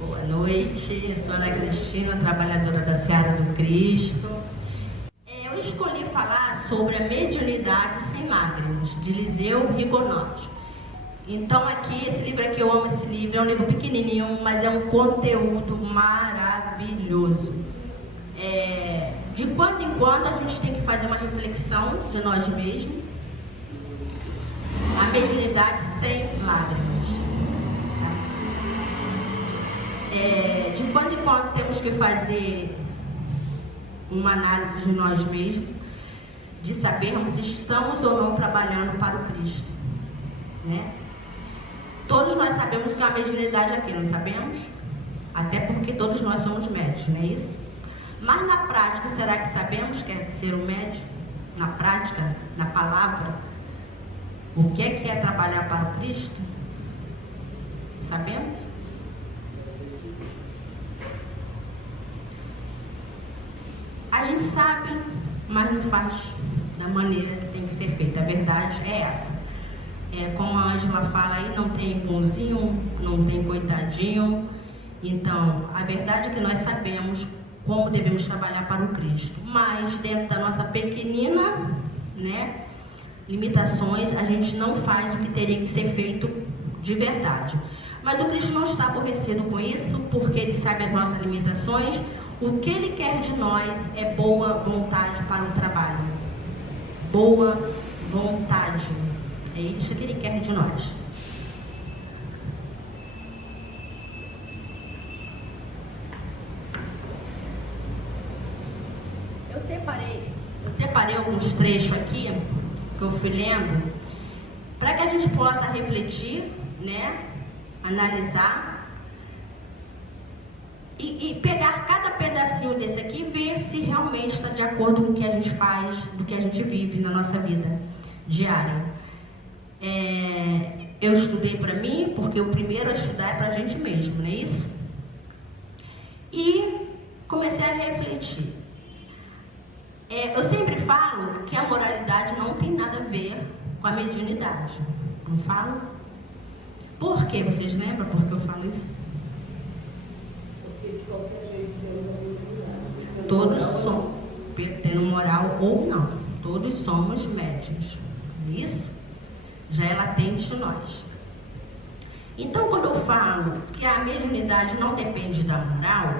Boa noite, eu sou Ana Cristina, trabalhadora da Seara do Cristo. Eu escolhi falar sobre a mediunidade sem lágrimas, de Liseu Rigonotti. Então aqui, esse livro aqui, eu amo esse livro, é um livro pequenininho, mas é um conteúdo maravilhoso. De quando em quando a gente tem que fazer uma reflexão de nós mesmos. A mediunidade sem lágrimas. De quando em quando temos que fazer uma análise de nós mesmos, de sabermos se estamos ou não trabalhando para o Cristo, né? Todos nós sabemos que a mediunidade é aqui, não sabemos? Até porque todos nós somos médios, não é isso? Mas na prática, será que sabemos que é ser um médium? Na prática, na palavra, o que é trabalhar para o Cristo? Sabemos? A gente sabe, mas não faz da maneira que tem que ser feita. A verdade é essa. Como a Ângela fala aí, não tem bonzinho, não tem coitadinho. Então, a verdade é que nós sabemos como devemos trabalhar para o Cristo. Mas, dentro da nossa pequenina, né, limitações, a gente não faz o que teria que ser feito de verdade. Mas o Cristo não está aborrecido com isso, porque Ele sabe as nossas limitações. O que Ele quer de nós é boa vontade para o trabalho. Boa vontade. É isso que Ele quer de nós. Eu separei alguns trechos aqui, que eu fui lendo, para que a gente possa refletir, né? Analisar. E pegar cada pedacinho desse aqui e ver se realmente está de acordo com o que a gente faz, do que a gente vive na nossa vida diária. Eu estudei para mim, porque o primeiro a estudar é para a gente mesmo, não é isso? E comecei a refletir. Eu sempre falo que a moralidade não tem nada a ver com a mediunidade. Não falo? Por quê? Vocês lembram por que eu falo isso? Todos somos, tendo moral ou não, todos somos médiuns. Isso já é latente em nós. Então, quando eu falo que a mediunidade não depende da moral,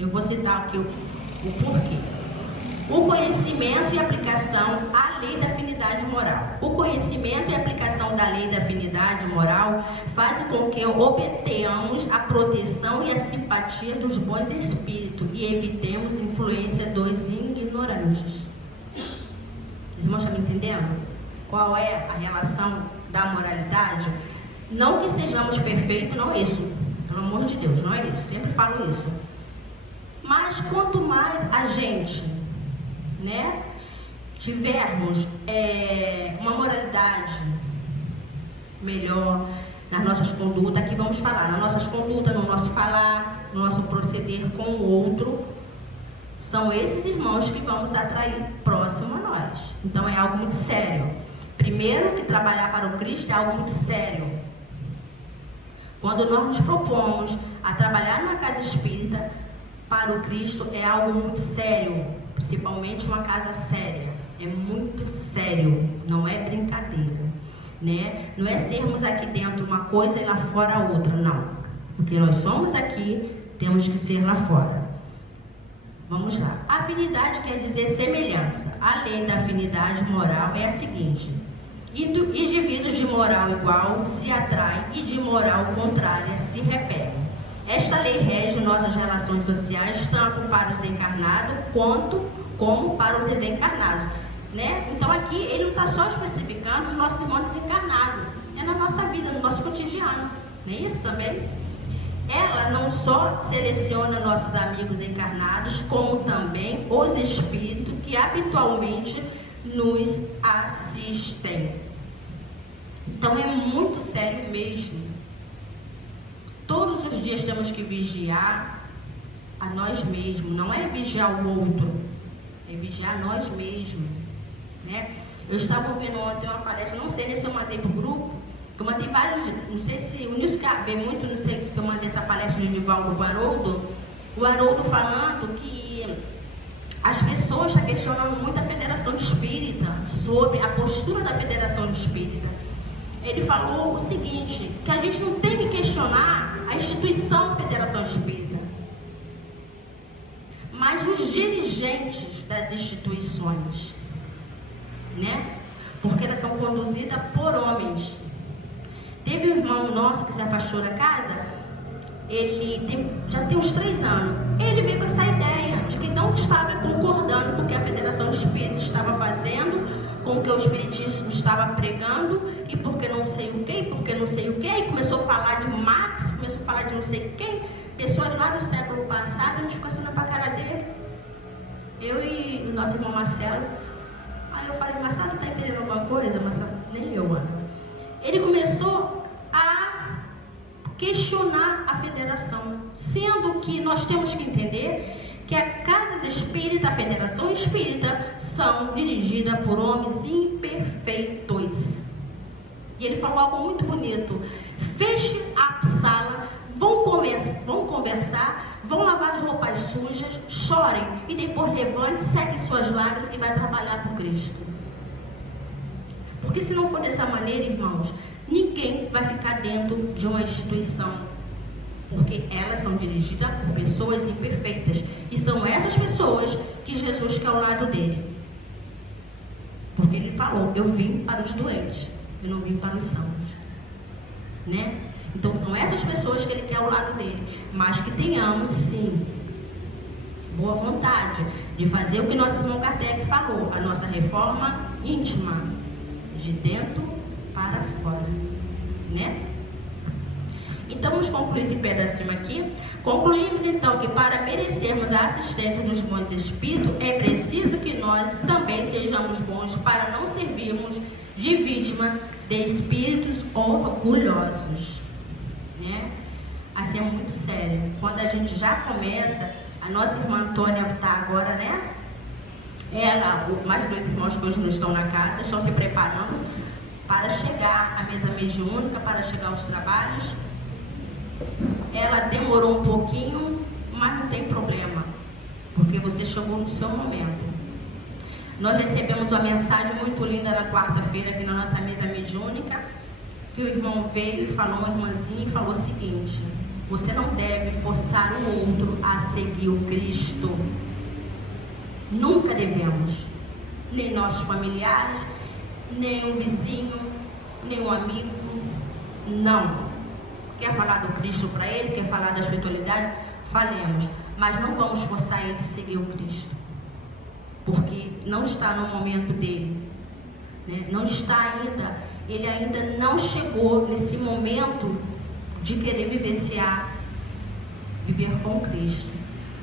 eu vou citar aqui o porquê. O conhecimento e aplicação à lei da afinidade moral. O conhecimento e aplicação da lei da afinidade moral faz com que obtenhamos a proteção e a simpatia dos bons espíritos e evitemos influência dos ignorantes. Os irmãos estão me entendendo? Qual é a relação da moralidade? Não que sejamos perfeitos, não é isso. Pelo amor de Deus, não é isso. Sempre falo isso. Mas quanto mais a gente, né, tivermos uma moralidade melhor nas nossas condutas, aqui vamos falar, nas nossas condutas, no nosso falar, no nosso proceder com o outro, são esses irmãos que vamos atrair próximo a nós. Então é algo muito sério. Primeiro, que trabalhar para o Cristo é algo muito sério. Quando nós nos propomos a trabalhar numa casa espírita para o Cristo, é algo muito sério. Principalmente uma casa séria, é muito sério, não é brincadeira, né? Não é sermos aqui dentro uma coisa e lá fora outra, não. Porque nós somos aqui, temos que ser lá fora. Vamos lá. Afinidade quer dizer semelhança. A lei da afinidade moral é a seguinte: indivíduos de moral igual se atraem e de moral contrária se repelem. Esta lei rege nossas relações sociais, tanto para os encarnados como para os desencarnados, né? Então aqui ele não está só especificando os nossos irmãos desencarnados, é na nossa vida, no nosso cotidiano, não é isso também? Ela não só seleciona nossos amigos encarnados, como também os espíritos que habitualmente nos assistem. Então é muito sério mesmo. Todos os dias temos que vigiar a nós mesmos, não é vigiar o outro, é vigiar nós mesmos, né? Eu estava ouvindo ontem uma palestra, não sei nem se eu mandei para o grupo, Eu mandei vários, não sei se o Nilson vê muito, não sei se eu mandei essa palestra de Divaldo do o Haroldo falando que as pessoas estão questionando muito a Federação Espírita, sobre a postura da Federação Espírita. Ele falou o seguinte, que a gente não tem que questionar a instituição Federação Espírita, mas os dirigentes das instituições, né? Porque elas são conduzidas por homens. Teve um irmão nosso que se afastou da casa, já tem uns 3 anos. Ele veio com essa ideia de que não estava concordando com o que a Federação Espírita estava fazendo, com o que o Espiritismo estava pregando, e porque não sei o que, e começou a falar de Marx, começou a falar de não sei quem, pessoas lá do século passado. A gente ficou assim pra cara dele, eu e o nosso irmão Marcelo. Aí eu falei, Marcelo, tá entendendo alguma coisa? Marcelo, nem eu, mano. Ele começou a questionar a federação, sendo que nós temos que entender que a Casas Espírita, a Federação Espírita, são dirigidas por homens imperfeitos. E ele falou algo muito bonito: feche a sala, vão conversar, vão lavar as roupas sujas, chorem e depois levante, seque suas lágrimas e vai trabalhar por Cristo. Porque se não for dessa maneira, irmãos, ninguém vai ficar dentro de uma instituição, porque elas são dirigidas por pessoas imperfeitas, e são essas pessoas que Jesus quer ao lado dele, porque ele falou, eu vim para os doentes, eu não vim para os sãos, né? Então são essas pessoas que ele quer ao lado dele, mas que tenhamos sim boa vontade de fazer o que nosso irmão Kardec falou, a nossa reforma íntima, de dentro para fora, né? Então vamos concluir esse pedacinho aqui. Concluímos então que para merecermos a assistência dos bons espíritos é preciso que nós também sejamos bons, para não servirmos de vítima de espíritos orgulhosos, né? Assim é muito sério. Quando a gente já começa, a nossa irmã Antônia está agora, né? Ela, mais 2 irmãos que hoje não estão na casa, estão se preparando para chegar à mesa mediúnica, para chegar aos trabalhos. Ela demorou um pouquinho, mas não tem problema, porque você chegou no seu momento. Nós recebemos uma mensagem muito linda na quarta-feira aqui na nossa mesa mediúnica, que o irmão veio e falou, uma irmãzinha, e falou o seguinte: você não deve forçar o outro a seguir o Cristo. Nunca devemos, nem nossos familiares, nem um vizinho, nem um amigo, não. Quer falar do Cristo para ele, quer falar da espiritualidade, falemos, mas não vamos forçar ele a seguir o Cristo, porque não está no momento dele, né? Não está ainda, ele ainda não chegou nesse momento de querer viver com Cristo.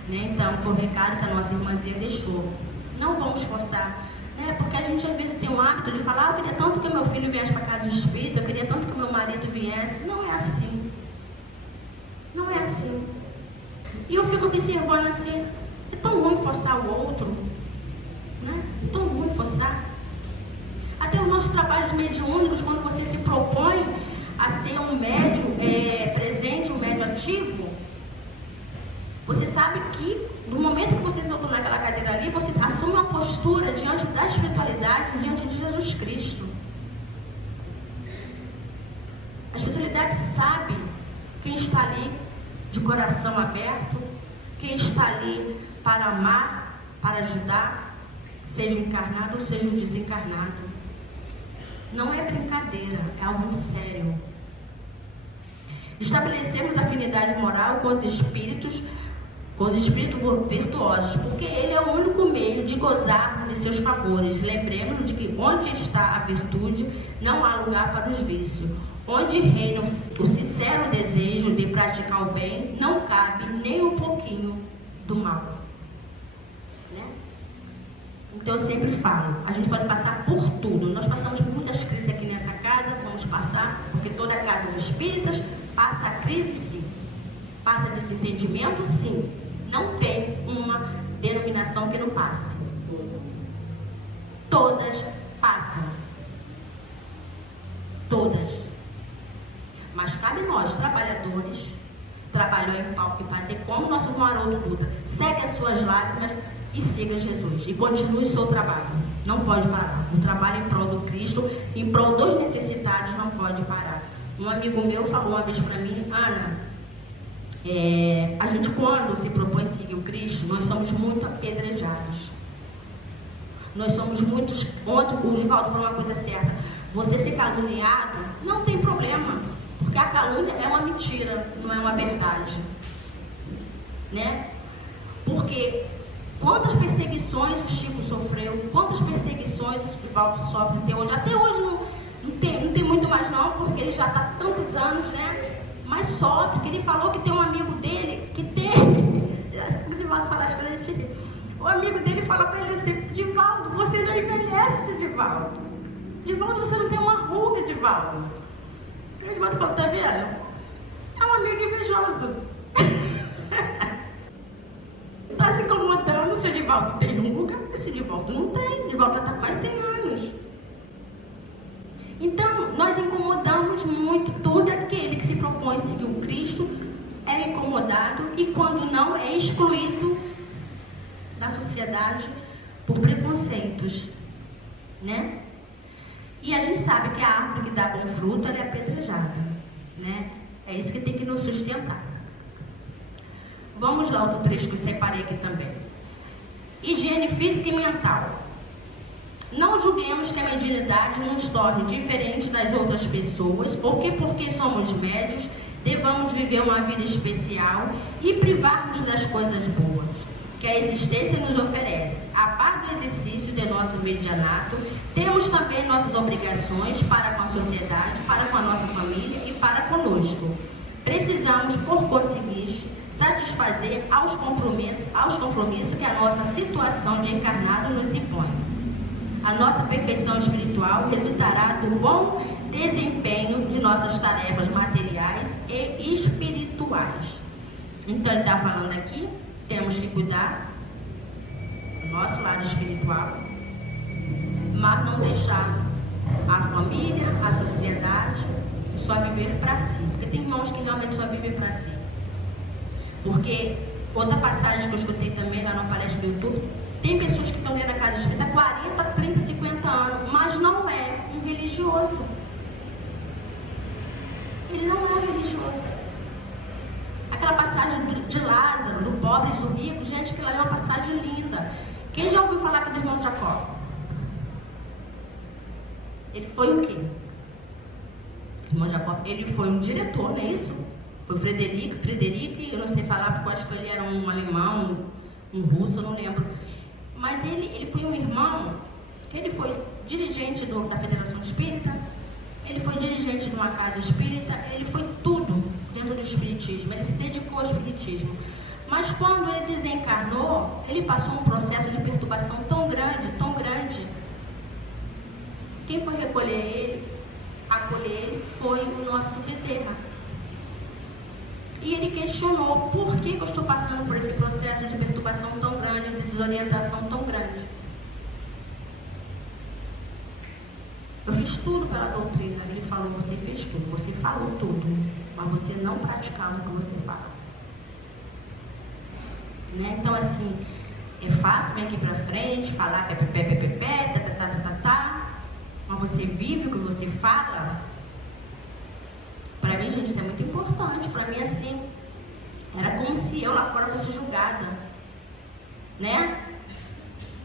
Né? Então, foi o recado que a nossa irmãzinha deixou. Não vamos forçar, né? Porque a gente às vezes tem o hábito de falar, eu queria tanto que meu filho viesse para a casa espírita, eu queria tanto que meu marido viesse. Não é assim. Não é assim. E eu fico observando assim, é tão ruim forçar o outro, né? É tão ruim forçar. Até os nossos trabalhos mediúnicos, quando você se propõe a ser um médium presente, um médium ativo, você sabe que no momento que você se sentou naquela cadeira ali, você assume uma postura diante da espiritualidade, diante de Jesus Cristo. A espiritualidade sabe quem está ali de coração aberto, quem está ali para amar, para ajudar, seja o encarnado ou seja o desencarnado. Não é brincadeira, é algo sério. Estabelecemos afinidade moral com os espíritos virtuosos, porque ele é o único meio de gozar de seus favores. Lembremos de que onde está a virtude, não há lugar para os vícios. Onde reina o sincero desejo de praticar o bem, não cabe nem um pouquinho do mal, né? Então eu sempre falo, a gente pode passar por tudo. Nós passamos por muitas crises aqui nessa casa, vamos passar, porque toda casa espíritas passa a crise, sim. Passa desentendimento, sim. Não tem uma denominação que não passe. Todas passam. Todas. nós, trabalhadores, trabalhou em fazer como nosso irmão Haroldo Dutra. Segue as suas lágrimas e siga Jesus. E continue o seu trabalho. Não pode parar. O trabalho em prol do Cristo, em prol dos necessitados, não pode parar. Um amigo meu falou uma vez para mim: Ana, a gente quando se propõe a seguir o Cristo, nós somos muito apedrejados. Nós somos muitos. Ontem o Osvaldo falou uma coisa certa: você ser caluniado não tem problema, porque a calúnia é uma mentira, não é uma verdade, né? Porque quantas perseguições o Chico sofreu, quantas perseguições o Osvaldo sofre até hoje não tem muito mais não, porque ele já está há tantos anos, né? Mas sofre, que ele falou que tem um amigo dele que tem. O Divaldo fala as coisas, o amigo dele fala para ele assim: Divaldo, você não envelhece, Divaldo. Divaldo, você não tem uma ruga, Divaldo. O Divaldo falou: tá vendo? É um amigo invejoso. Está se incomodando se o Divaldo tem ruga, esse Divaldo não tem. O Divaldo já está quase 100 anos. Então, nós incomodamos muito. Todo aquele que se propõe a seguir o Cristo é incomodado e, quando não, é excluído da sociedade por preconceitos, né? E a gente sabe que a árvore que dá bom fruto, ela é apedrejada, né? É isso que tem que nos sustentar. Vamos lá, outro trecho que eu separei aqui também. Higiene física e mental. Não julguemos que a mediunidade nos torne diferente das outras pessoas, porque somos médios, devamos viver uma vida especial e privar-nos das coisas boas que a existência nos oferece. A par do exercício de nosso medianato, temos também nossas obrigações para com a sociedade, para com a nossa família e para conosco. Precisamos, por conseguinte, satisfazer aos compromissos que a nossa situação de encarnado nos impõe. A nossa perfeição espiritual resultará do bom desempenho de nossas tarefas materiais e espirituais. Então ele está falando aqui, temos que cuidar do nosso lado espiritual, mas não deixar a família, a sociedade só viver para si. Porque tem irmãos que realmente só vivem para si. Porque outra passagem que eu escutei também lá na palestra do YouTube, tem pessoas que estão dentro da casa espírita há 40, 30, 50 anos, mas não é um religioso. Ele não é religioso. Aquela passagem de Lázaro, do pobre e do rico, gente, aquilo ali é uma passagem linda. Quem já ouviu falar aqui do irmão Jacó? Ele foi o quê? Irmão Jacó, ele foi um diretor, não é isso? Foi Frederico, eu não sei falar porque eu acho que ele era um alemão, um russo, eu não lembro. Mas ele foi um irmão, que ele foi dirigente da Federação Espírita, ele foi dirigente de uma casa espírita, ele foi tudo dentro do espiritismo, ele se dedicou ao espiritismo. Mas quando ele desencarnou, ele passou um processo de perturbação tão grande, tão grande. Quem foi recolher ele, acolher ele, foi o nosso Bezerra. E ele questionou: por que eu estou passando por esse processo de perturbação tão grande, de desorientação tão grande? Eu fiz tudo pela doutrina. Ele falou: você fez tudo, você falou tudo, mas você não praticava o que você fala. Né? Então, assim, é fácil vir aqui pra frente, falar mas você vive o que você fala? Para mim, gente, isso é muito importante. Para mim, assim, era como se eu lá fora fosse julgada, né?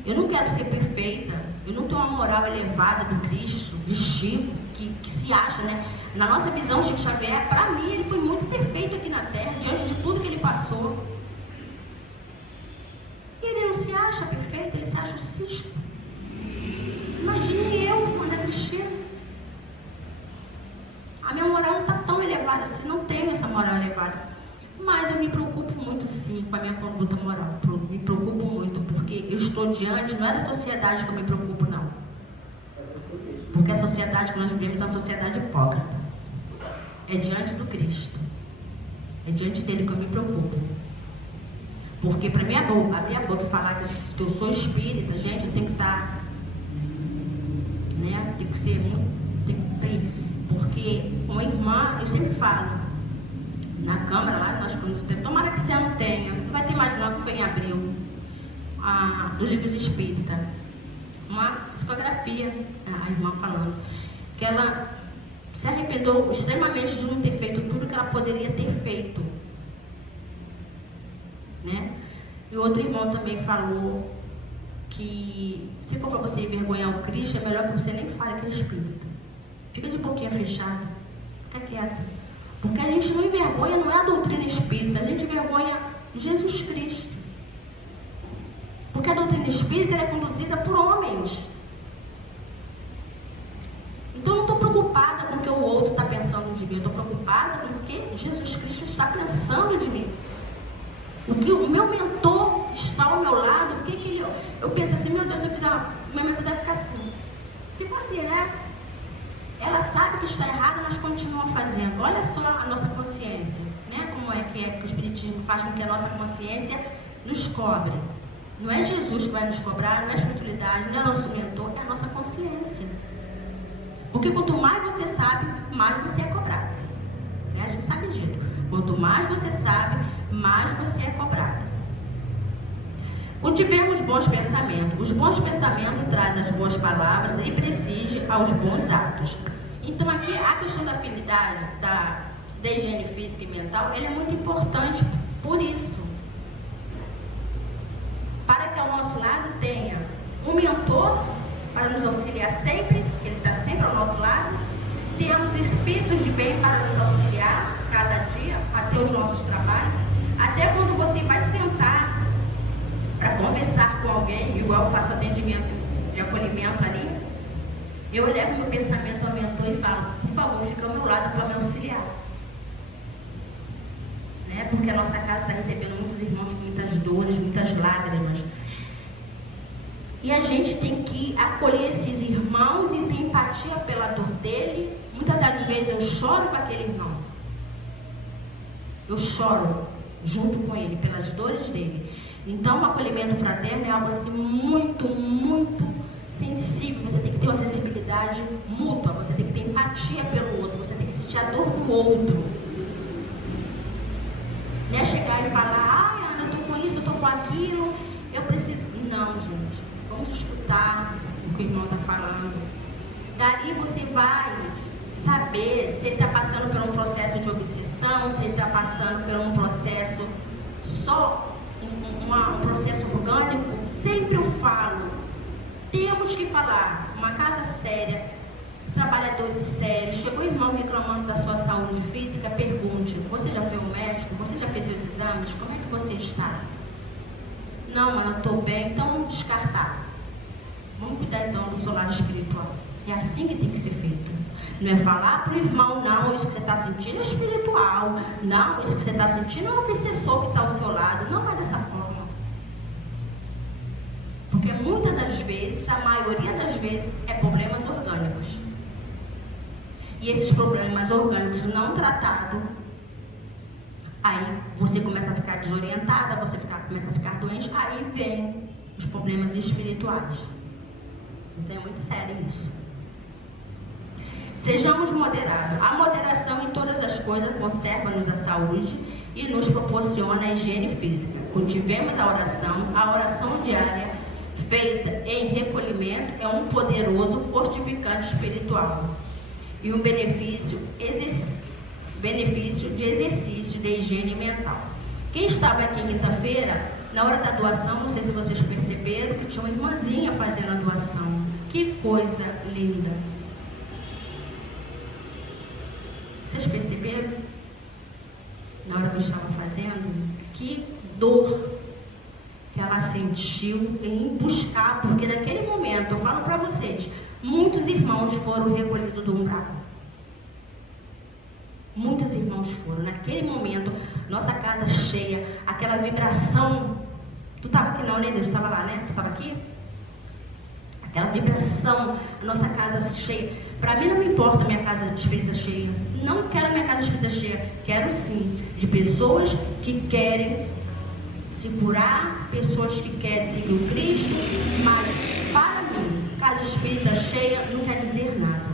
Eu não quero ser perfeita, eu não tenho uma moral elevada do Cristo, de Chico, que se acha, né? Na nossa visão, Chico Xavier, para mim, ele foi muito perfeito aqui na Terra, diante de tudo que ele passou. E ele não se acha perfeito, ele se acha o cisco. Imagine eu, quando era Cristina. A minha moral não está tão elevada assim, não tenho essa moral elevada. Mas eu me preocupo muito, sim, com a minha conduta moral. Me preocupo muito, porque eu estou diante, não é da sociedade que eu me preocupo, não. Porque a sociedade que nós vivemos é uma sociedade hipócrita. É diante do Cristo. É diante dele que eu me preocupo. Porque para abrir a boca e falar que eu sou espírita, gente, eu tenho que estar, né? Tem que ser muito, tem que ter. Porque uma irmã, eu sempre falo, na Câmara, lá nós quando temos. Tomara que esse ano tenha. Não vai ter mais não, que foi em abril. Do Livros Espírita. Uma psicografia, a irmã falando, que ela se arrependeu extremamente de não ter feito tudo que ela poderia ter feito. Né? E outro irmão também falou que se for para você envergonhar o Cristo, é melhor que você nem fale que é espírita. Fica de boquinha fechada, fica quieta. Porque a gente não envergonha, não é a doutrina espírita, a gente envergonha Jesus Cristo. Porque a doutrina espírita é conduzida por homens. Então eu não estou preocupada com o que o outro está pensando de mim, eu estou preocupada com o que Jesus Cristo está pensando de mim. O que o meu mentor está ao meu lado, o que ele... Eu penso assim, meu Deus, se eu fizer meu mentor deve ficar assim. Tipo assim, né? Ela sabe que está errado, mas continua fazendo. Olha só a nossa consciência, né? Como é que o Espiritismo faz com que a nossa consciência nos cobre. Não é Jesus que vai nos cobrar, não é a espiritualidade, não é nosso mentor, é a nossa consciência. Porque quanto mais você sabe, mais você é cobrado. Né? A gente sabe disso. Quanto mais você sabe, mais você é cobrado. Cultivemos bons pensamentos. Os bons pensamentos trazem as boas palavras e prestígio aos bons atos. Então aqui a questão da afinidade, da higiene física e mental, ela é muito importante por isso. Para que ao nosso lado tenha um mentor para nos auxiliar sempre, ele está sempre ao nosso lado. Temos espíritos de bem para nos auxiliar cada dia, até os nossos trabalhos. Até quando você vai sentar para conversar com alguém, igual eu faço atendimento de acolhimento ali, eu levo meu pensamento ao mentor e falo, por favor, fica ao meu lado para me auxiliar. Né? Porque a nossa casa está recebendo muitos irmãos com muitas dores, muitas lágrimas. E a gente tem que acolher esses irmãos e ter empatia pela dor dele. Muitas das vezes eu choro com aquele irmão. Eu choro junto com ele, pelas dores dele. Então o acolhimento fraterno é algo assim muito, muito sensível. Você tem que ter uma sensibilidade mútua, você tem que ter empatia pelo outro, você tem que sentir a dor do outro. Não é chegar e falar, Ana, eu estou com isso, eu estou com aquilo, eu preciso... Não, gente, vamos escutar o que o irmão está falando. Daí você vai saber se ele está passando por um processo de obsessão, se ele está passando por um processo um processo orgânico. Sempre eu falo, temos que falar, uma casa séria, trabalhadores sérios. Chegou o irmão reclamando da sua saúde física, pergunte, você já foi ao médico? Você já fez seus exames? Como é que você está? Não, Ana, estou bem, então vamos descartar. Vamos cuidar então do seu lado espiritual. É assim que tem que ser feito. Não é falar para o irmão, não, isso que você está sentindo é espiritual. Não, isso que você está sentindo é um obsessor que está ao seu lado. Não é dessa forma. Porque muitas das vezes, a maioria das vezes, é problemas orgânicos. E esses problemas orgânicos não tratados, aí você começa a ficar desorientada, você começa a ficar doente, aí vem os problemas espirituais. Então é muito sério isso. Sejamos moderados. A moderação em todas as coisas conserva-nos a saúde e nos proporciona a higiene física. Cultivemos a oração diária, feita em recolhimento, é um poderoso fortificante espiritual e um benefício de exercício de higiene mental. Quem estava aqui quinta-feira, na hora da doação, não sei se vocês perceberam, que tinha uma irmãzinha fazendo a doação. Que coisa linda! Vocês perceberam? Na hora que eu estava fazendo, que dor que ela sentiu em buscar, porque naquele momento, eu falo para vocês, muitos irmãos foram recolhidos do umbral. Muitos irmãos foram. Naquele momento, nossa casa cheia, aquela vibração. Tu estava aqui não, né? Tu estava lá, né? Tu estava aqui? Aquela vibração, a nossa casa cheia. Para mim não me importa a minha casa de espírita cheia. Não quero a minha casa de espírita cheia. Quero sim, de pessoas que querem se curar, pessoas que querem seguir o Cristo. Mas para mim, casa espírita cheia não quer dizer nada.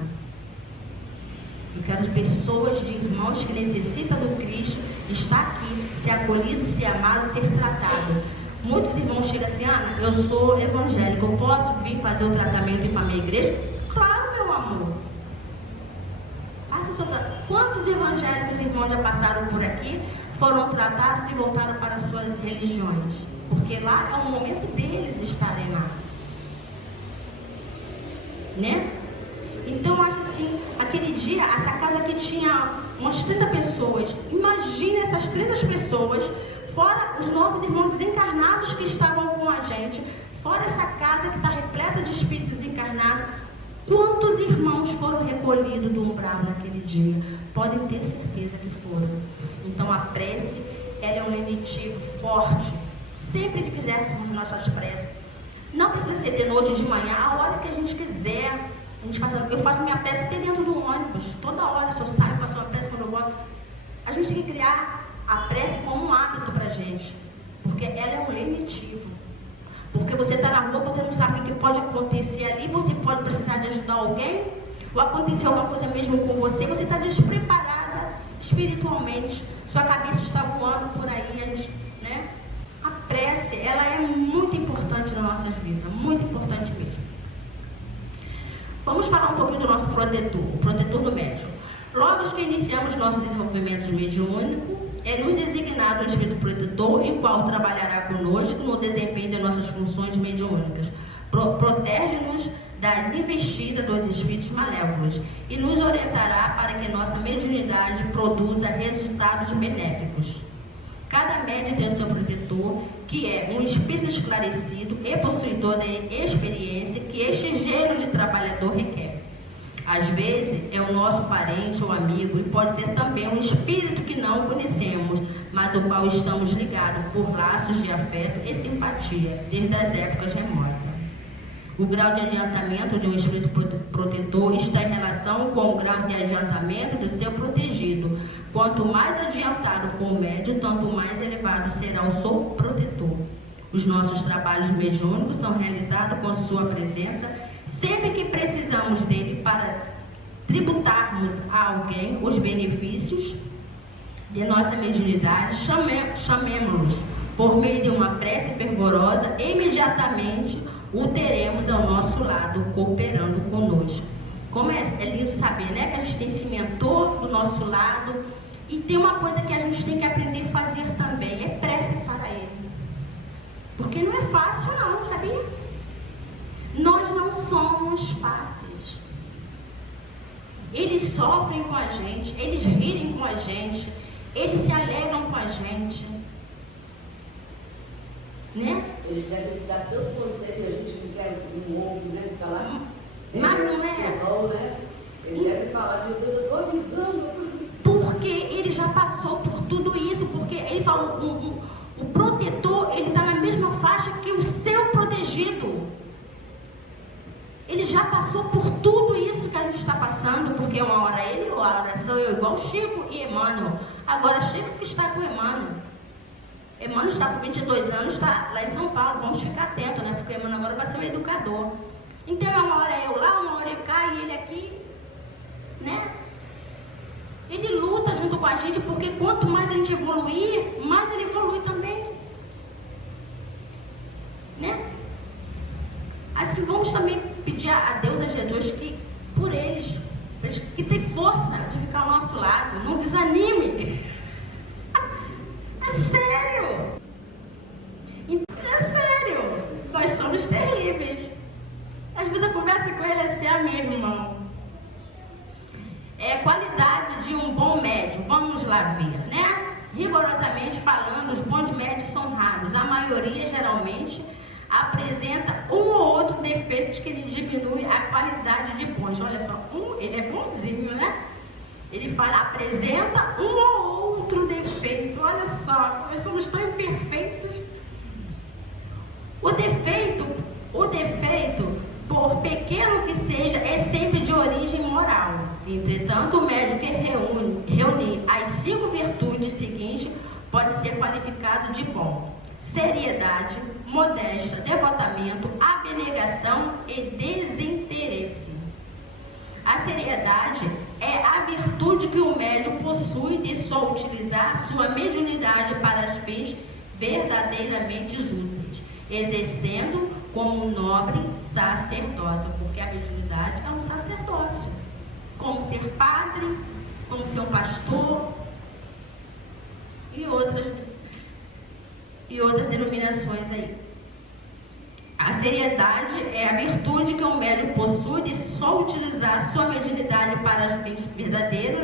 Eu quero pessoas de irmãos que necessitam do Cristo, estar aqui, ser acolhido, ser amado, ser tratado. Muitos irmãos chegam assim: Ana, eu sou evangélico, eu posso vir fazer o tratamento e ir para a minha igreja? Claro, meu amor. Faça o seu tratamento. Quantos evangélicos irmãos já passaram por aqui, foram tratados e voltaram para as suas religiões? Porque lá é o momento deles estarem lá. Né? Então eu acho assim, aquele dia, essa casa aqui tinha umas 30 pessoas. Imagina essas 30 pessoas, fora os nossos irmãos desencarnados que estavam com a gente, fora essa casa que está repleta de espíritos desencarnados. Quantos irmãos foram recolhidos do umbral naquele dia? Podem ter certeza que foram. Então a prece, ela é um lenitivo forte. Sempre que fizéssemos nossas preces, não precisa ser de noite ou de manhã, a hora que a gente quiser. Eu faço minha prece até dentro do ônibus, toda hora. Se eu saio, eu faço uma prece quando eu volto. A gente tem que criar a prece como um hábito para a gente, porque ela é um lenitivo. Porque você está na rua, você não sabe o que pode acontecer ali, você pode precisar de ajudar alguém, ou acontecer alguma coisa mesmo com você está despreparada espiritualmente, sua cabeça está voando por aí, né? A prece, ela é muito importante nas nossas vidas, muito importante mesmo. Vamos falar um pouquinho do nosso protetor, o protetor do médium. Logo que iniciamos nossos desenvolvimentos mediúnicos, é nos designado um espírito protetor, em qual trabalhará conosco no desempenho de nossas funções mediúnicas. Protege-nos das investidas dos espíritos malévolos e nos orientará para que nossa mediunidade produza resultados benéficos. Cada médium tem o seu protetor, que é um espírito esclarecido e possuidor da experiência que este gênero de trabalhador requer. Às vezes é o nosso parente ou amigo, e pode ser também um espírito que não conhecemos, mas ao qual estamos ligados por laços de afeto e simpatia, desde as épocas remotas. O grau de adiantamento de um espírito protetor está em relação com o grau de adiantamento do seu protegido. Quanto mais adiantado for o médium, tanto mais elevado será o seu protetor. Os nossos trabalhos mediúnicos são realizados com sua presença, sempre que precisamos dele para tributarmos a alguém os benefícios de nossa mediunidade. Chamemos-los por meio de uma prece fervorosa, imediatamente o teremos ao nosso lado, cooperando conosco. Como é lindo saber, né, que a gente tem esse mentor do nosso lado. E tem uma coisa que a gente tem que aprender a fazer também, é prece para ele. Porque não é fácil não, sabia? Nós não somos fáceis. Eles sofrem com a gente, eles rirem com a gente, eles se alegram com a gente. Né? Eles devem dar tanto conselho que a gente não quer um ombro, né? Ficar lá. Mas não é? Não, né? Eles devem falar, meu Deus, eu estou avisando. Porque ele já passou por tudo isso, porque ele fala, o protetor, ele está na mesma faixa que o seu protegido. Ele já passou por tudo isso que a gente está passando, porque uma hora ele, uma hora sou eu, igual Chico e Emmanuel. Agora Chico que está com Emmanuel. Emmanuel está com 22 anos, está lá em São Paulo, vamos ficar atentos, né? Porque Emmanuel agora vai ser um educador. Então uma hora eu lá, uma hora eu cá e ele aqui, né? Ele luta junto com a gente, porque quanto mais a gente evoluir, mais ele evolui também. Né? Assim, vamos também pedir a Deus, a Jesus, que por eles que tem força de ficar ao nosso lado, não desanime. É sério. É sério. Nós somos terríveis. Às vezes eu converso com ele assim, meu irmão. Qualidade de um bom médium, vamos lá ver, né? Rigorosamente falando, os bons médios são raros. A maioria, geralmente, apresenta um ou outro defeito que ele diminui a qualidade de bons. Olha só, ele é bonzinho, né? Ele fala, apresenta um ou outro defeito. Olha só, nós somos tão imperfeitos. O defeito, por pequeno que seja, é sempre de origem moral. Entretanto, o médium que reúne as 5 virtudes seguintes pode ser qualificado de bom: seriedade, modéstia, devotamento, abnegação e desinteresse. A seriedade é a virtude que o médium possui de só utilizar sua mediunidade para os fins verdadeiramente úteis, exercendo como nobre sacerdócio, porque a mediunidade é um sacerdócio, como ser padre, como ser um pastor e outras denominações aí. A seriedade é a virtude que o médium possui de só utilizar sua mediunidade para os fins verdadeiros,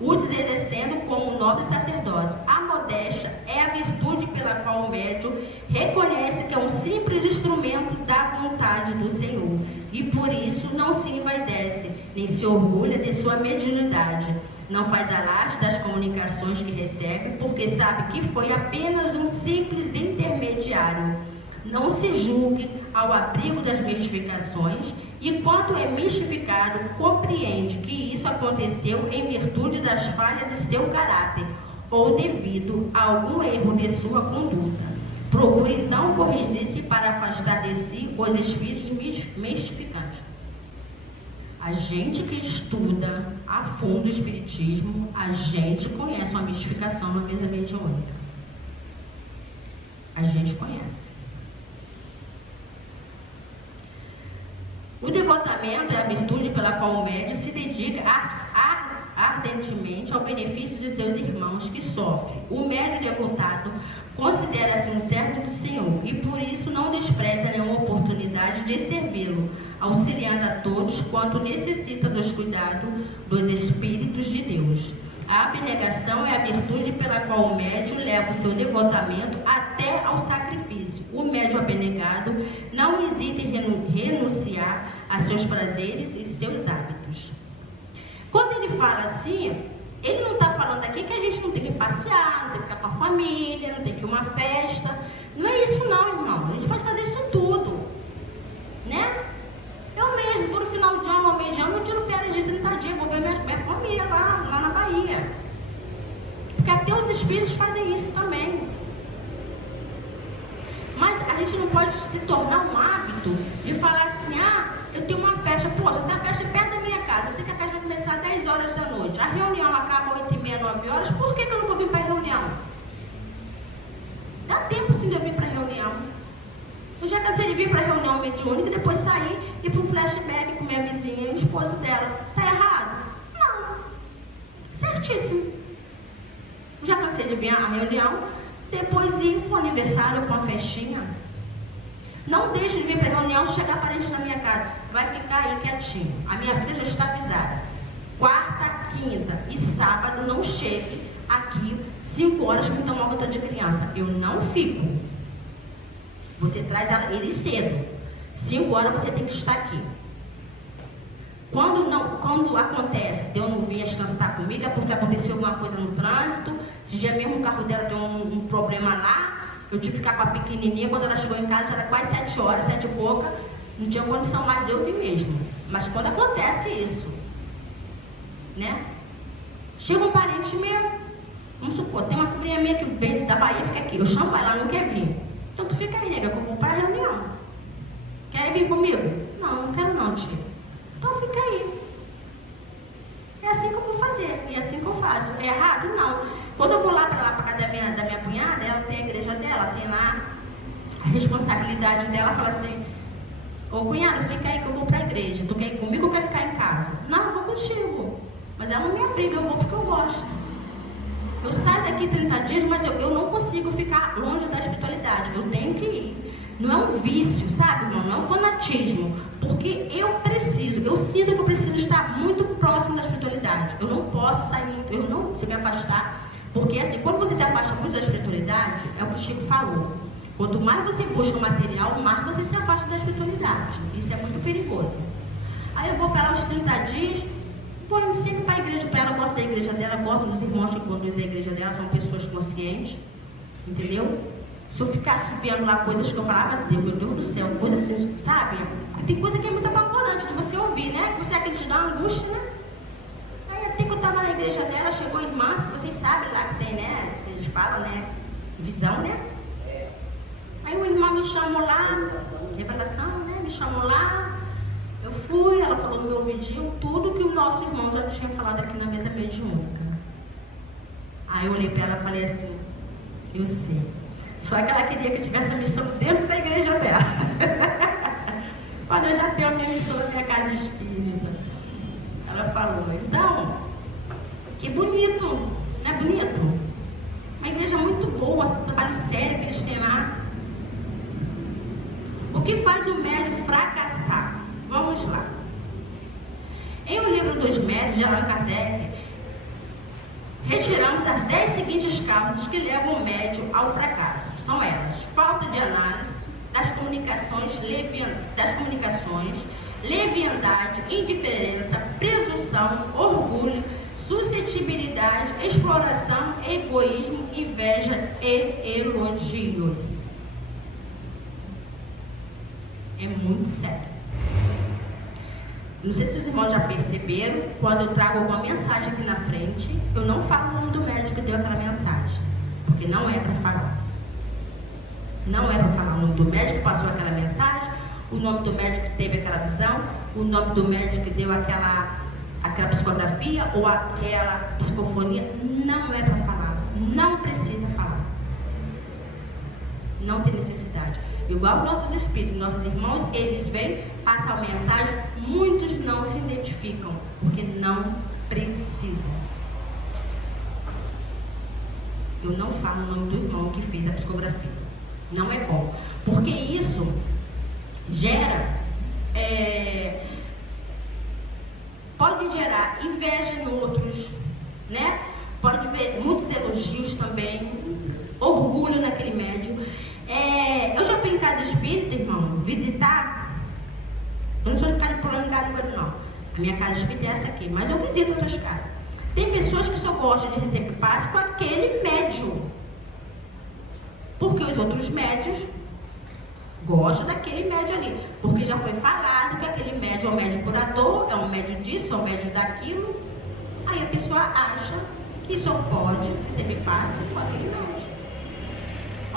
úteis, exercendo como nobre sacerdócio. A modéstia é a virtude pela qual o médium reconhece que é um simples instrumento da vontade do Senhor e por isso não se envaidece, nem se orgulha de sua mediunidade. Não faz alarde das comunicações que recebe, porque sabe que foi apenas um simples intermediário. Não se julgue ao abrigo das mistificações, e quando é mistificado, compreende que isso aconteceu em virtude das falhas de seu caráter ou devido a algum erro de sua conduta. Procure então corrigir-se para afastar de si os espíritos mistificantes. A gente que estuda a fundo o espiritismo, a gente conhece uma mistificação na mesa mediúnica. A gente conhece. O devotamento é a virtude pela qual o médium se dedica ardentemente ao benefício de seus irmãos que sofrem. O médium devotado considera-se um servo do Senhor e por isso não despreza nenhuma oportunidade de servi-lo, auxiliando a todos quanto necessita dos cuidados dos Espíritos de Deus. A abnegação é a virtude pela qual o médium leva o seu devotamento até ao sacrifício. O médium abnegado não hesita em renunciar a seus prazeres e seus hábitos. Quando ele fala assim, ele não está falando aqui que a gente não tem que passear, não tem que ficar com a família, não tem que ir a uma festa. Não é isso não, irmão. A gente pode fazer isso tudo, Eu mesmo, todo final de ano ou meio de ano, eu tiro férias de 30 dias, vou ver minha família lá na Bahia. Porque até os espíritos fazem isso também. Mas a gente não pode se tornar um hábito de falar assim, eu tenho uma festa, poxa, se a festa é perto da minha casa, eu sei que a festa vai começar às 10 horas da noite, a reunião acaba às 8h30, 9 horas, por que eu não vou vir para a reunião? Dá tempo sim de eu vir para a reunião. Eu já cansei de vir para a reunião mediúnica e depois sair e ir para um flashback com minha vizinha e o esposo dela. Tá errado? Não. Certíssimo. Eu já cansei de vir à reunião, depois ir para o aniversário, para uma festinha. Não deixe de vir para a reunião, chegar parente na minha casa. Vai ficar aí quietinho. A minha filha já está avisada. Quarta, quinta e sábado não chegue aqui 5 horas para tomar conta de criança. Eu não fico. Você traz ele cedo. 5 horas você tem que estar aqui. Quando acontece de eu não vir, a criança está comigo, é porque aconteceu alguma coisa no trânsito. Se já mesmo o carro dela deu um problema lá, eu tive que ficar com a pequenininha. Quando ela chegou em casa, já era quase 7 horas, 7 e pouca. Não tinha condição mais de eu vir mesmo. Mas quando acontece isso, chega um parente meu, vamos supor, tem uma sobrinha minha que vem da Bahia, fica aqui. Eu chamo ela, não quer vir. Então tu fica aí, nega, que eu vou para a reunião. Quer vir comigo? Não quero não, tia. Então fica aí. É assim que eu vou fazer, e é assim que eu faço. É errado? Não. Quando eu vou lá para casa da minha cunhada, ela tem a igreja dela, tem lá a responsabilidade dela, fala assim, ô cunhado, fica aí que eu vou para a igreja. Tu quer ir comigo ou quer ficar em casa? Não, eu vou contigo. Mas ela não me obriga, eu vou porque eu gosto. Eu saio daqui 30 dias, mas eu não consigo ficar longe da espiritualidade. Eu tenho que ir. Não é um vício, sabe? Não é um fanatismo. Porque eu sinto que eu preciso estar muito próximo da espiritualidade. Eu não posso sair muito, eu não preciso me afastar. Porque assim, quando você se afasta muito da espiritualidade, é o que o Chico falou. Quanto mais você busca o material, mais você se afasta da espiritualidade. Isso é muito perigoso. Aí eu vou para lá os 30 dias, vou sempre para a igreja para ela, gosto da igreja dela, gosto dos irmãos que conduzem a igreja dela, são pessoas conscientes, entendeu? Se eu ficasse vendo lá coisas que eu falava, meu Deus do céu, coisas assim, sabe? Tem coisa que é muito apavorante de você ouvir, Que você acredita uma angústia, Aí até que eu estava na igreja dela, chegou a irmã, vocês sabem lá que tem, eles falam, visão, Aí uma irmã me chamou lá, revelação, me chamou lá, Eu fui, ela falou no meu ouvidinho tudo que o nosso irmão já tinha falado aqui na mesa mediúnica. Aí eu olhei para ela e falei assim, eu sei. Só que ela queria que eu tivesse a missão dentro da igreja dela. Quando eu já tenho a minha missão na minha casa espírita. Ela falou, então, que bonito, não é bonito? Uma igreja muito boa, um trabalho sério que eles têm lá. O que faz o médium fracassar? Vamos lá. Em O Livro dos Médiuns, de Allan Kardec, retiramos as 10 seguintes causas que levam o médium ao fracasso. São elas: falta de análise das comunicações, leviandade, indiferença, presunção, orgulho, suscetibilidade, exploração, egoísmo, inveja e elogios. É muito sério. Não sei se os irmãos já perceberam, quando eu trago alguma mensagem aqui na frente, eu não falo o nome do médico que deu aquela mensagem, porque não é para falar. Não é para falar o nome do médico que passou aquela mensagem, o nome do médico que teve aquela visão, o nome do médico que deu aquela psicografia ou aquela psicofonia. Não é para falar, não precisa falar. Não tem necessidade. Igual nossos espíritos, nossos irmãos, eles vêm, passam a mensagem, muitos não se identificam, porque não precisa. Eu não falo o nome do irmão que fez a psicografia. Não é bom, porque isso gera, pode gerar inveja em outros, né? Pode ver muitos elogios também, orgulho naquele médium. Eu já fui em casa espírita, irmão, visitar. Eu não sou de ficar pulando galho, não. A minha casa espírita é essa aqui, mas eu visito outras casas. Tem pessoas que só gostam de receber passe com aquele médium, porque os outros médios gostam daquele médium ali, porque já foi falado que aquele médium é um médium curador, é um médium disso, é um médium daquilo. Aí a pessoa acha que só pode receber passe com aquele médium.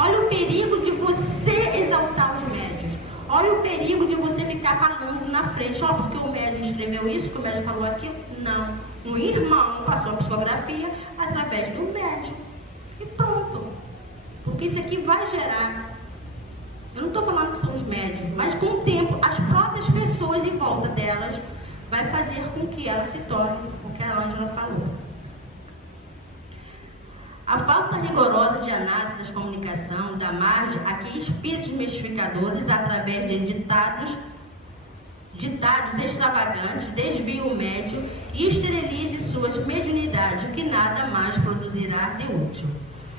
Olha o perigo de você exaltar os médiuns. Olha o perigo de você ficar falando na frente. Porque o médium escreveu isso, que o médium falou aquilo. Não. Um irmão passou a psicografia através do médium. E pronto. Porque isso aqui vai gerar. Eu não estou falando que são os médiuns, mas com o tempo, as próprias pessoas em volta delas vai fazer com que ela se torne o que a Ângela falou. A falta rigorosa de análise das comunicações dá margem a que espíritos mistificadores, através de ditados extravagantes, desviem o médium e esterilize suas mediunidades, que nada mais produzirá de útil.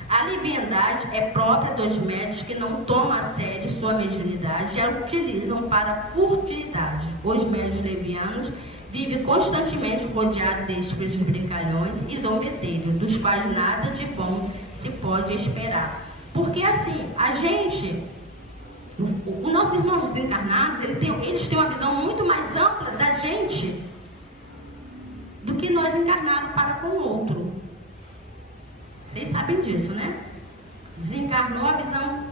A leviandade é própria dos médios que não tomam a sério sua mediunidade e a utilizam para furtividade. Os médios levianos vivem constantemente rodeados de espíritos brincalhões e zombeteiros, dos quais nada de bom se pode esperar. Porque assim, a gente, os nossos irmãos desencarnados, eles têm uma visão muito mais ampla da gente do que nós encarnados para com o outro. Vocês sabem disso, né? Desencarnou a visão.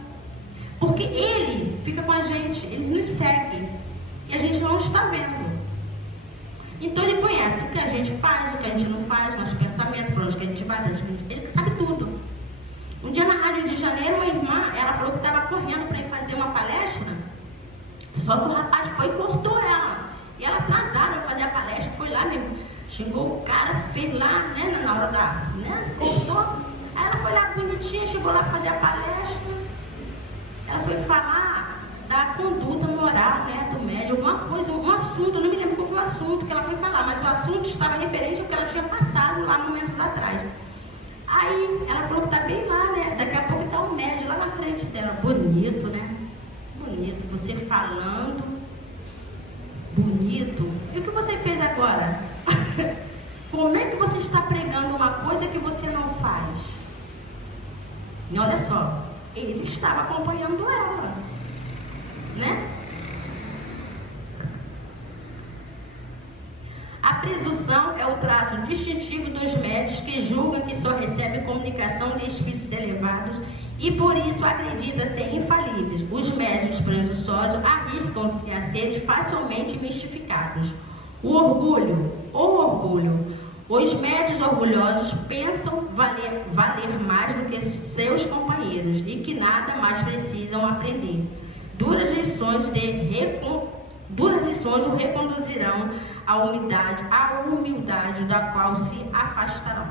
Porque ele fica com a gente, ele nos segue. E a gente não está vendo. Então ele conhece o que a gente faz, o que a gente não faz, nossos pensamentos, para onde que a gente vai, para onde que a gente... Ele sabe tudo. Um dia na Rádio de Janeiro, uma irmã, ela falou que estava correndo para ir fazer uma palestra, só que o rapaz foi e cortou ela. E ela atrasada para fazer a palestra, foi lá mesmo, xingou o cara, fez lá, né, na hora da... né, cortou. Aí ela foi lá bonitinha, chegou lá fazer a palestra. Ela foi falar da conduta moral, né, do médium, alguma coisa, um assunto, eu não me lembro qual foi o assunto que ela foi falar, mas o assunto estava referente ao que ela tinha passado lá momentos atrás. Aí ela falou que está bem lá, né, daqui a pouco está o médium lá na frente dela, bonito, né, bonito, você falando, bonito, e o que você fez agora? Como é que você está pregando uma coisa que você não faz? E olha só, ele estava acompanhando ela, né? A presunção é o traço distintivo dos médios que julgam que só recebem comunicação de espíritos elevados e por isso acredita ser infalíveis. Os médios presunçosos arriscam-se a ser facilmente mistificados. O orgulho. Os médios orgulhosos pensam valer mais do que seus companheiros e que nada mais precisam aprender. Duras lições o reconduzirão à humildade da qual se afastarão.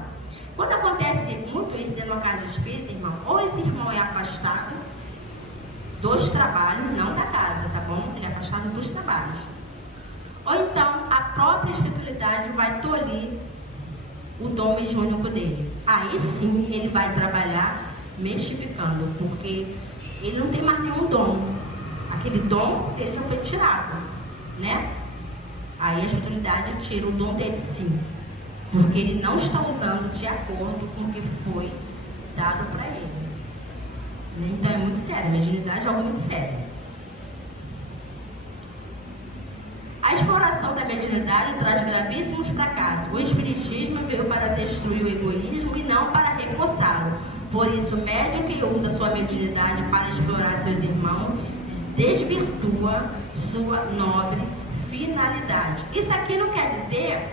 Quando acontece muito isso dentro da casa espírita, irmão, ou esse irmão é afastado dos trabalhos, não da casa, tá bom? Ele é afastado dos trabalhos. Ou então a própria espiritualidade vai tolir o dom mediúnico dele. Aí sim ele vai trabalhar mistificando, porque ele não tem mais nenhum dom. Aquele dom dele já foi tirado, né? Aí a espiritualidade tira o dom dele sim, porque ele não está usando de acordo com o que foi dado para ele. Então é muito sério, a mediunidade é algo muito sério. A exploração da mediunidade traz gravíssimos fracassos. O espiritismo veio para destruir o egoísmo e não para reforçá-lo. Por isso, o médium que usa sua mediunidade para explorar seus irmãos desvirtua sua nobre finalidade. Isso aqui não quer dizer,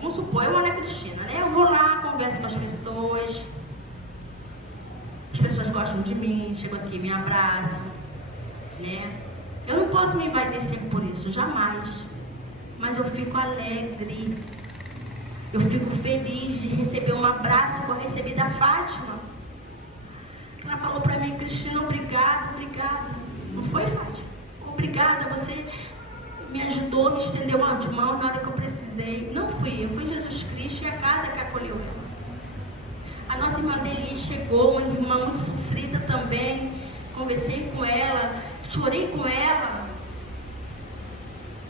vamos supor, eu, Ana Cristina, né? Eu vou lá, converso com as pessoas gostam de mim, chegam aqui, me abraçam, né? Eu não posso me envaidecer por isso, jamais. Mas eu fico alegre, eu fico feliz de receber um abraço que eu recebi da Fátima. Ela falou para mim: Cristina, obrigada. Não foi, Fátima? Obrigada, você me ajudou, me estendeu uma mão na hora que eu precisei. Não fui eu, foi Jesus Cristo e a casa que acolheu ela. A nossa irmã Deli chegou, uma irmã muito sofrida também. Conversei com ela, chorei com ela.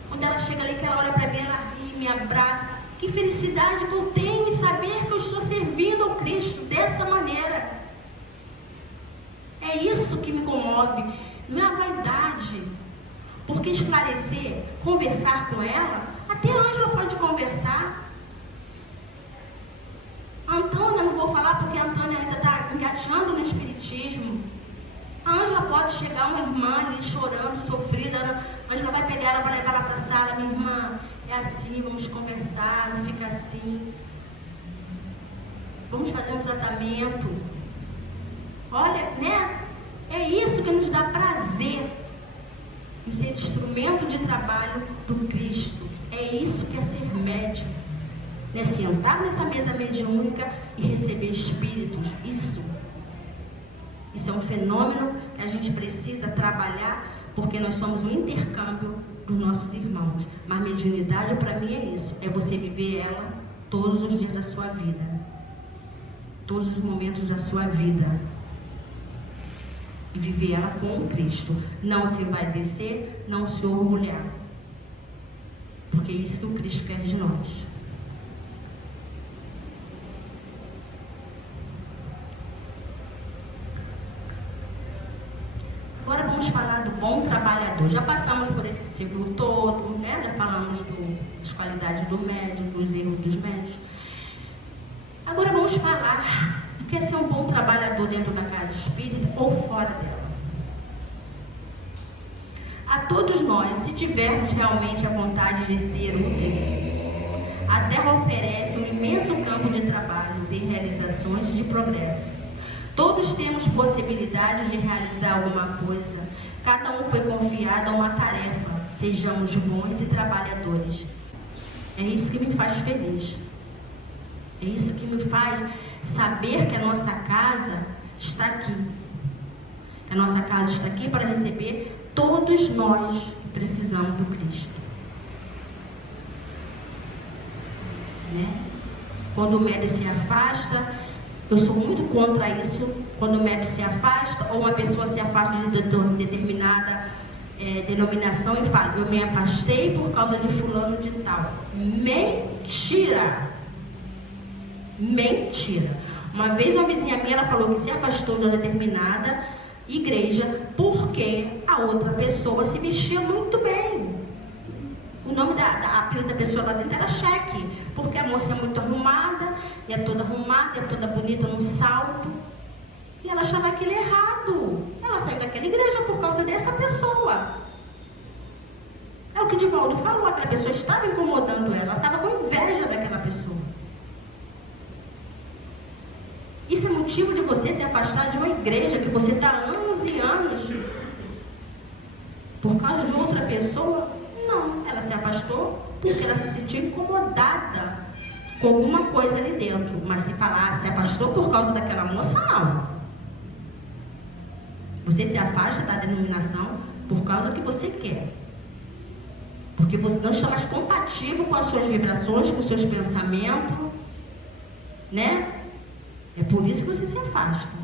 Quando ela chega ali, que ela olha para mim, ela ri, me abraça. Que felicidade que eu tenho em saber que eu estou servindo ao Cristo dessa maneira. É isso que me comove, não é a vaidade. Porque esclarecer, conversar com ela, até a Ângela pode conversar. A Antônia, não vou falar porque a Antônia ainda está engateando no espiritismo. A Ângela pode chegar, uma irmã ali chorando, sofrida. A Ângela vai pegar ela, vai levar ela para a sala. Minha irmã, é assim, vamos conversar, não fica assim. Vamos fazer um tratamento. Olha, né? É isso que nos dá prazer em ser instrumento de trabalho do Cristo. É isso que é ser médium. Né? Sentar nessa mesa mediúnica e receber espíritos. Isso é um fenômeno que a gente precisa trabalhar, porque nós somos um intercâmbio dos nossos irmãos. Mas mediunidade para mim é isso. É você viver ela todos os dias da sua vida. Todos os momentos da sua vida. E viver ela com o Cristo. Não se envaidecer, não se orgulhar. Porque é isso que o Cristo quer de nós. Agora vamos falar do bom trabalhador. Já passamos por esse ciclo todo, né? Já falamos das qualidades do médium, dos erros dos médios. Agora vamos falar do que é ser um bom trabalhador dentro da casa espírita ou fora dela. A todos nós, se tivermos realmente a vontade de ser úteis, a Terra oferece um imenso campo de trabalho, de realizações e de progresso. Todos temos possibilidade de realizar alguma coisa. Cada um foi confiado a uma tarefa. Sejamos bons e trabalhadores. É isso que me faz feliz. É isso que me faz saber que a nossa casa está aqui. A nossa casa está aqui para receber todos nós que precisamos do Cristo. Né? Quando o médium se afasta, eu sou muito contra isso. Quando o médium se afasta, ou uma pessoa se afasta de determinada denominação e fala: eu me afastei por causa de fulano de tal. Mentira! Mentira! Uma vez uma vizinha minha, ela falou que se afastou de uma determinada igreja porque a outra pessoa se vestia muito bem. O nome da apelido da pessoa lá dentro era Cheque, porque a moça é muito arrumada, é toda bonita, num salto. E ela achava aquilo errado. Ela saiu daquela igreja por causa dessa pessoa. É o que Divaldo falou, aquela pessoa estava incomodando ela estava com inveja daquela pessoa. Isso é motivo de você se afastar de uma igreja que você está há anos e anos por causa de outra pessoa? Não, ela se afastou porque ela se sentiu incomodada com alguma coisa ali dentro. Mas se falar, se afastou por causa daquela moça, não. Você se afasta da denominação por causa que você quer. Porque você não está mais compatível com as suas vibrações, com os seus pensamentos, né? É por isso que você se afasta.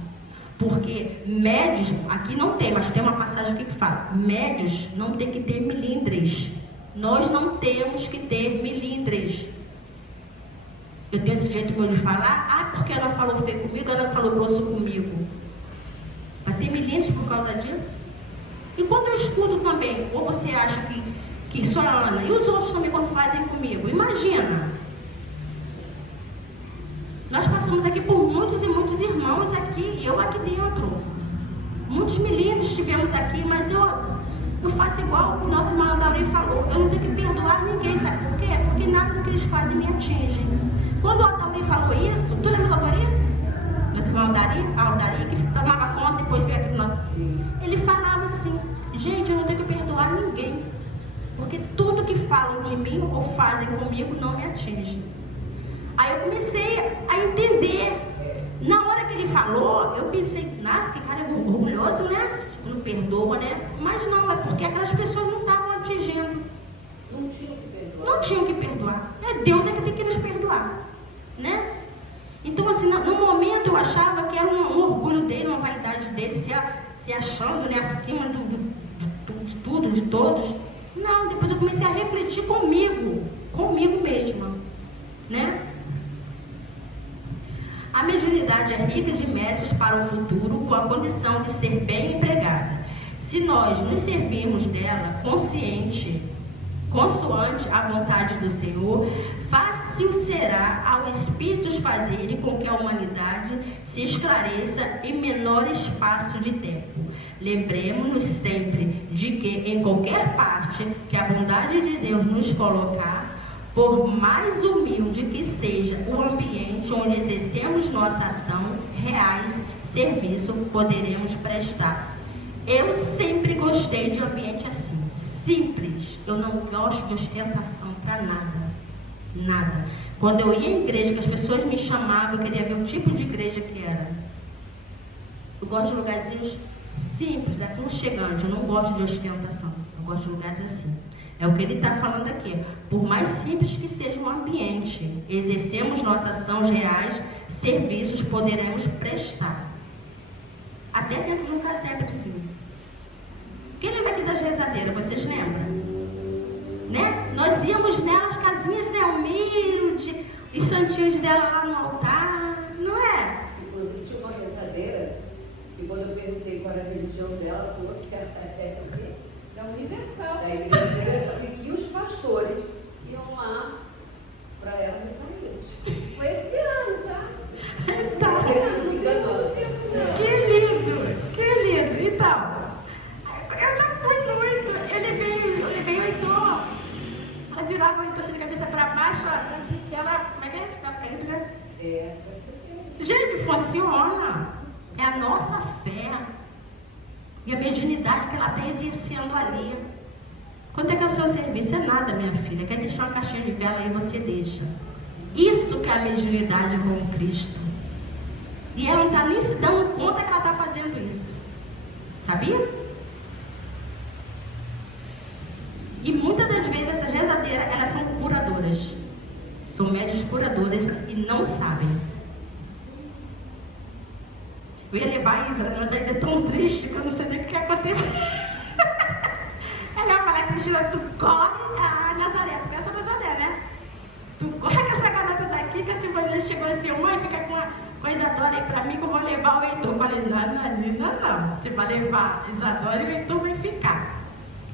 Porque médios, aqui não tem, mas tem uma passagem aqui que fala: médios não tem que ter melindres. Nós não temos que ter melindres. Eu tenho esse jeito meu de falar, porque ela falou feio comigo, ela falou grosso comigo. Vai ter melindres por causa disso? E quando eu escuto também, ou você acha que só a Ana, e os outros também quando fazem comigo, imagina. Nós passamos aqui por muitos e muitos irmãos aqui, eu aqui dentro. Muitos melindres tivemos aqui, mas eu faço igual o nosso irmão Dauri falou, eu não tenho que perdoar ninguém, sabe por quê? Porque nada do que eles fazem me atinge. Quando o Dauri falou isso, tu lembra do Dauri? Nosso irmão Dauri, que tomava conta, depois veio aqui do nosso. Ele falava assim: gente, eu não tenho que perdoar ninguém, porque tudo que falam de mim ou fazem comigo não me atinge. Aí eu comecei a entender. Na hora que ele falou, eu pensei, que cara é orgulhoso, né? Tipo, não perdoa, né? Mas não, é porque aquelas pessoas não estavam atingindo. Não tinham que perdoar. Não tinham que perdoar. Deus é que tem que nos perdoar, né? Então, assim, no momento eu achava que era um orgulho dele, uma vaidade dele, se achando, né, acima de tudo, de todos. Não, depois eu comecei a refletir comigo mesma, né? A mediunidade é rica de méritos para o futuro, com a condição de ser bem empregada. Se nós nos servirmos dela consoante a vontade do Senhor, fácil será ao Espíritos fazerem com que a humanidade se esclareça em menor espaço de tempo. Lembremos-nos sempre de que em qualquer parte que a bondade de Deus nos colocar, por mais humilde que seja o ambiente onde exercemos nossa ação, reais serviço poderemos prestar. Eu sempre gostei de ambiente assim, simples. Eu não gosto de ostentação para nada. Quando eu ia em igreja, que as pessoas me chamavam, eu queria ver o tipo de igreja que era. Eu gosto de lugarzinhos simples, aconchegantes. Eu não gosto de ostentação. Eu gosto de lugares assim. É o que ele está falando aqui. Por mais simples que seja o ambiente, exercemos nossas ações reais, serviços poderemos prestar. Até dentro de um casebre, sim. Quem lembra aqui das rezadeiras? Vocês lembram? Né? Nós íamos nelas, casinhas, né? Humilde, os santinhos dela lá no altar, não é? Inclusive tinha uma rezadeira, e quando eu perguntei qual era a religião dela, ela falou que era da Universal. Da Igreja Universal. E os pastores iam lá para ela rezar eles. Foi esse ano, tá? Então, que lindo. Então, eu já fui muito. Eu levei o Heitor. Ela virava o Heitor assim de cabeça para baixo, ela, como é que é? Ficava caindo, né? Gente, funciona. É a nossa fé. E a mediunidade que ela está exercendo ali. Quanto é que é o seu serviço? É nada, minha filha. Quer deixar uma caixinha de vela aí, você deixa. Isso que é a mediunidade com Cristo. E ela não está nem se dando conta que ela está fazendo isso. Sabia? E muitas das vezes essas rezadeiras, elas são curadoras. São médias curadoras e não sabem. Eu ia levar a Isa, mas a Isa é tão triste que eu não sei nem o que aconteceu. Ela ia falar: Cristina, tu corre a Nazaré, tu quer essa Nazaré, né? Tu corre com essa garota daqui, que a Silvana chegou assim: mãe, fica com uma Isadora aí pra mim que eu vou levar o Heitor. Eu falei: não, você vai levar a Isadora e o Heitor vai ficar.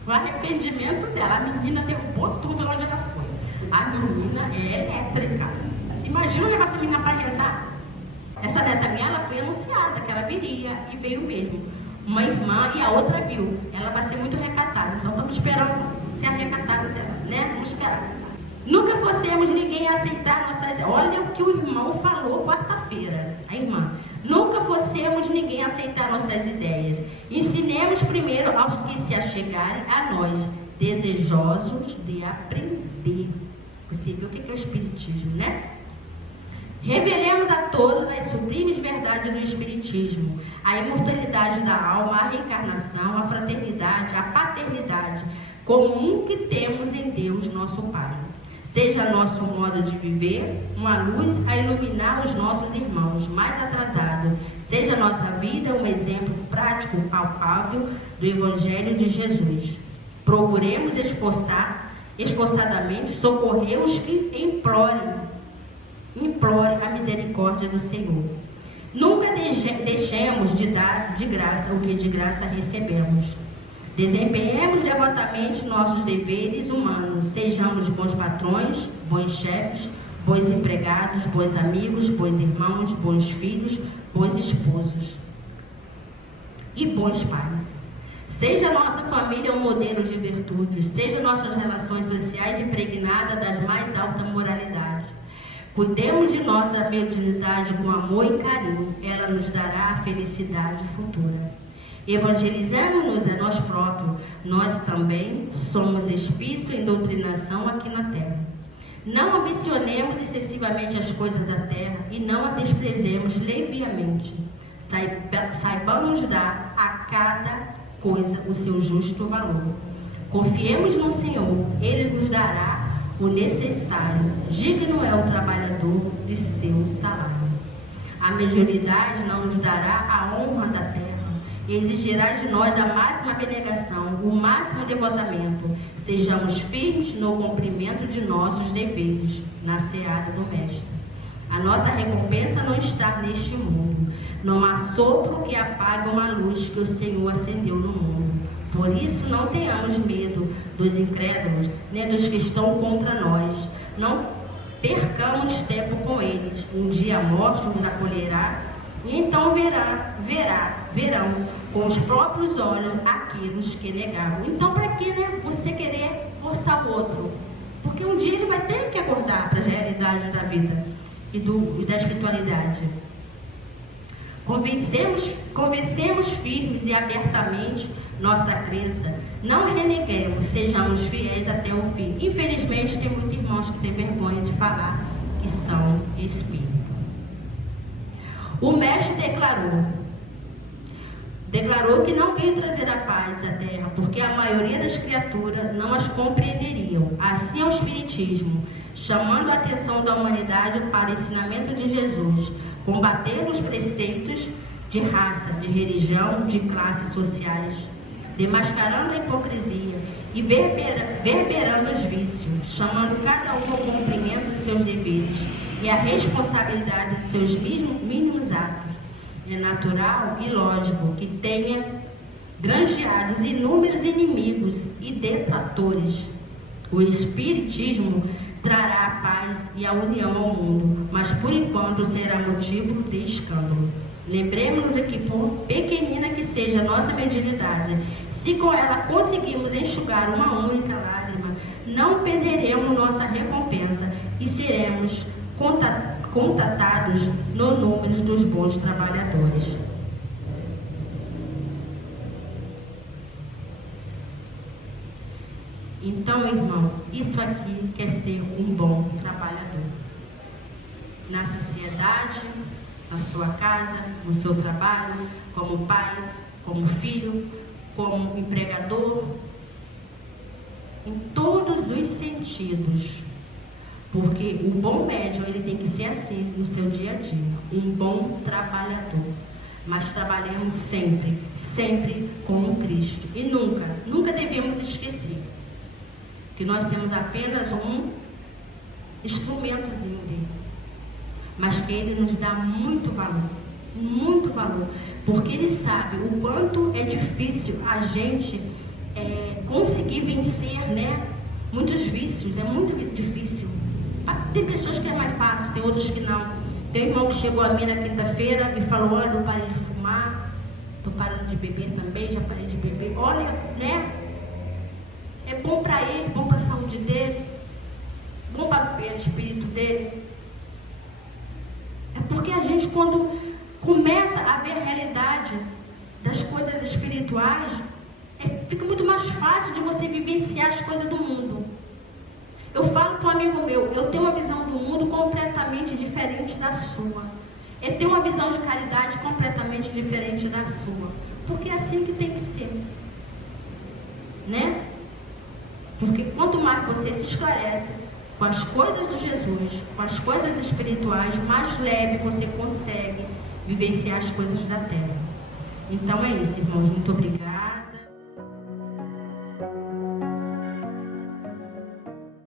Foi o arrependimento dela. A menina derrubou tudo onde ela foi. A menina é elétrica. Você imagina levar essa menina para rezar? Essa neta minha, ela foi anunciada, que ela viria, e veio mesmo. Uma irmã e a outra viu. Ela vai ser muito recatada, então estamos esperando ser a recatada dela, né? Vamos esperar. Nunca forcemos ninguém a aceitar nossas... Olha o que o irmão falou quarta-feira, a irmã. Nunca forcemos ninguém a aceitar nossas ideias. Ensinemos primeiro aos que se achegarem a nós, desejosos de aprender. Você viu o que é o Espiritismo, né? Revelemos a todos as sublimes verdades do Espiritismo, a imortalidade da alma, a reencarnação, a fraternidade, a paternidade, comum que temos em Deus, nosso Pai. Seja nosso modo de viver uma luz a iluminar os nossos irmãos mais atrasados. Seja nossa vida um exemplo prático, palpável do Evangelho de Jesus. Procuremos esforçadamente socorrer os que implore a misericórdia do Senhor. Nunca deixemos de dar de graça o que de graça recebemos. Desempenhemos devotamente nossos deveres humanos. Sejamos bons patrões, bons chefes, bons empregados, bons amigos, bons irmãos, bons filhos, bons esposos e bons pais. Seja nossa família um modelo de virtudes, sejam nossas relações sociais impregnadas das mais altas moralidades. Cuidemos de nossa mediunidade com amor e carinho, ela nos dará a felicidade futura. Evangelizemos-nos a nós próprios, nós também somos espírito em doutrinação aqui na terra. Não ambicionemos excessivamente as coisas da terra e não a desprezemos leviamente. Saibamos dar a cada coisa o seu justo valor. Confiemos no Senhor, Ele nos dará o necessário. Digno é o trabalhador de seu salário. A mediunidade não nos dará a honra da terra, exigirá de nós a máxima abnegação, o máximo devotamento. Sejamos firmes no cumprimento de nossos deveres na seara do Mestre. A nossa recompensa não está neste mundo, não há sopro que apague uma luz que o Senhor acendeu no mundo. Por isso não tenhamos medo dos incrédulos, nem dos que estão contra nós. Não percamos tempo com eles. Um dia a morte nos acolherá, e então verão com os próprios olhos aqueles que negavam. Então, para que, né, você querer forçar o outro? Porque um dia ele vai ter que acordar para a realidade da vida e da espiritualidade. Convencemos firmes e abertamente nossa crença. Não reneguemos, sejamos fiéis até o fim. Infelizmente, tem muitos irmãos que têm vergonha de falar que são espíritos. O Mestre declarou que não veio trazer a paz à terra, porque a maioria das criaturas não as compreenderiam. Assim é o Espiritismo, chamando a atenção da humanidade para o ensinamento de Jesus, combatendo os preceitos de raça, de religião, de classes sociais, desmascarando a hipocrisia e verberando os vícios, chamando cada um ao cumprimento de seus deveres e a responsabilidade de seus mínimos atos. É natural e lógico que tenha granjeados inúmeros inimigos e detratores. O Espiritismo trará a paz e a união ao mundo, mas por enquanto será motivo de escândalo. Lembremos-nos de que, por pequenina que seja a nossa mediunidade, se com ela conseguimos enxugar uma única lágrima, não perderemos nossa recompensa e seremos contatados no número dos bons trabalhadores. Então, irmão, isso aqui quer ser um bom trabalhador. Na sociedade, na sua casa, no seu trabalho, como pai, como filho, como empregador, em todos os sentidos. Porque o bom médium, ele tem que ser assim no seu dia a dia, um bom trabalhador. Mas trabalhemos sempre, sempre com o Cristo. E nunca devemos esquecer que nós temos apenas um instrumentozinho dele, mas que ele nos dá muito valor, porque ele sabe o quanto é difícil a gente conseguir vencer, né, muitos vícios. É muito difícil. Tem pessoas que é mais fácil, tem outras que não. Tem um irmão que chegou a mim na quinta-feira e falou: olha, eu parei de fumar, de beber também, já parei de beber. Olha, né? É bom para ele, bom para a saúde dele, bom para o espírito dele. É porque a gente, quando começa a ver a realidade das coisas espirituais, fica muito mais fácil de você vivenciar as coisas do mundo. Eu falo para um amigo meu, eu tenho uma visão do mundo completamente diferente da sua. Eu tenho uma visão de caridade completamente diferente da sua. Porque é assim que tem que ser. Né? Porque quanto mais você se esclarece com as coisas de Jesus, com as coisas espirituais, mais leve você consegue vivenciar as coisas da terra. Então é isso, irmãos. Muito obrigada.